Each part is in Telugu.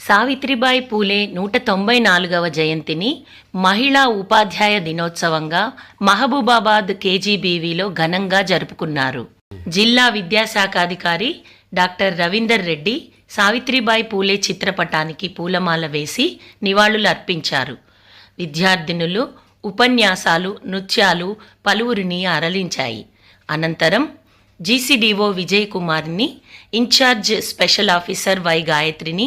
సావిత్రిబాయి పూలే నూట తొంభై నాలుగవ జయంతిని మహిళా ఉపాధ్యాయ దినోత్సవంగా మహబూబాబాద్ కేజీబీవీలో ఘనంగా జరుపుకున్నారు. జిల్లా విద్యాశాఖాధికారి డాక్టర్ రవీందర్ రెడ్డి సావిత్రిబాయి పూలే చిత్రపటానికి పూలమాల వేసి నివాళులు అర్పించారు. విద్యార్థినులు ఉపన్యాసాలు నృత్యాలు పలువురిని అరలించాయి. అనంతరం జీసీడీఓ విజయ్ కుమార్ని ఇన్ఛార్జ్ స్పెషల్ ఆఫీసర్ వై గాయత్రిని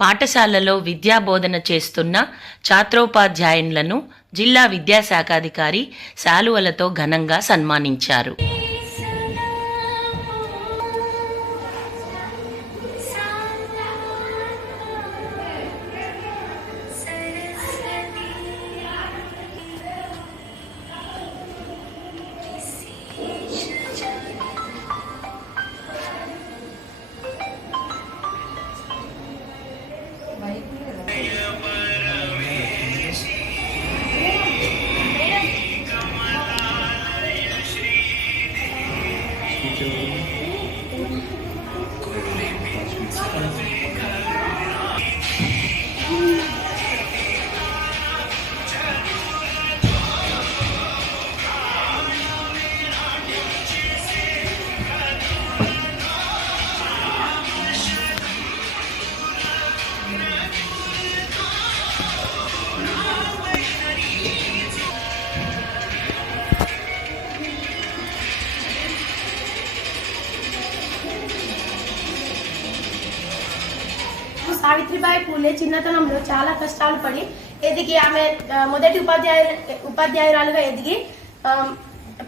పాఠశాలలో విద్యాబోధన చేస్తున్న ఛాత్రోపాధ్యాయులను జిల్లా విద్యాశాఖాధికారి శాలువలతో ఘనంగా సన్మానించారు. సావిత్రిబాయి పూలే చిన్నతనంలో చాలా కష్టాలు పడి ఎదిగి ఆమె మొదటి ఉపాధ్యాయు ఉపాధ్యాయురాలుగా ఎదిగి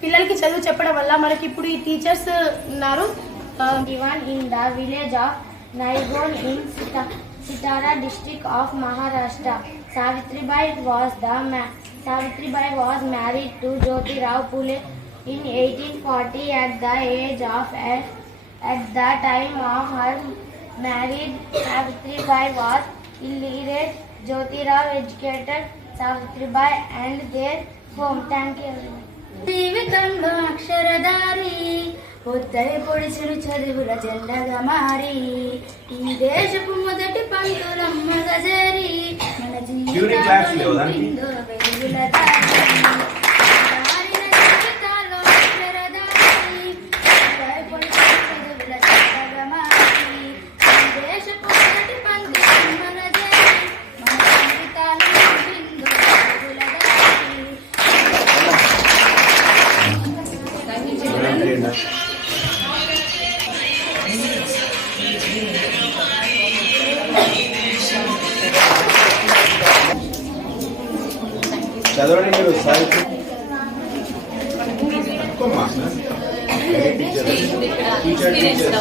పిల్లలకి చదువు చెప్పడం వల్ల మనకి ఇప్పుడు ఈ టీచర్స్ ఉన్నారు దివాన్ in the village of Naigaon in Satara district of Maharashtra Savitribai was the Savitribai was married to Jyotirao Phule in eighteen forty at the age of at the time of her Savitribai was illiterate. Jyoti Rao educated Savitribai and their home. Thank you. everyone. జీవితంలో అక్షరధారి పొద్దరి పొడిచిరు చదువుల జెండగా మారి ఈ దేశపు మొదటి పంతులమ్మగా చేరి మన వెలుగుల దారి. చదవండి మీరు సాహిత్యం టీచర్ టీచర్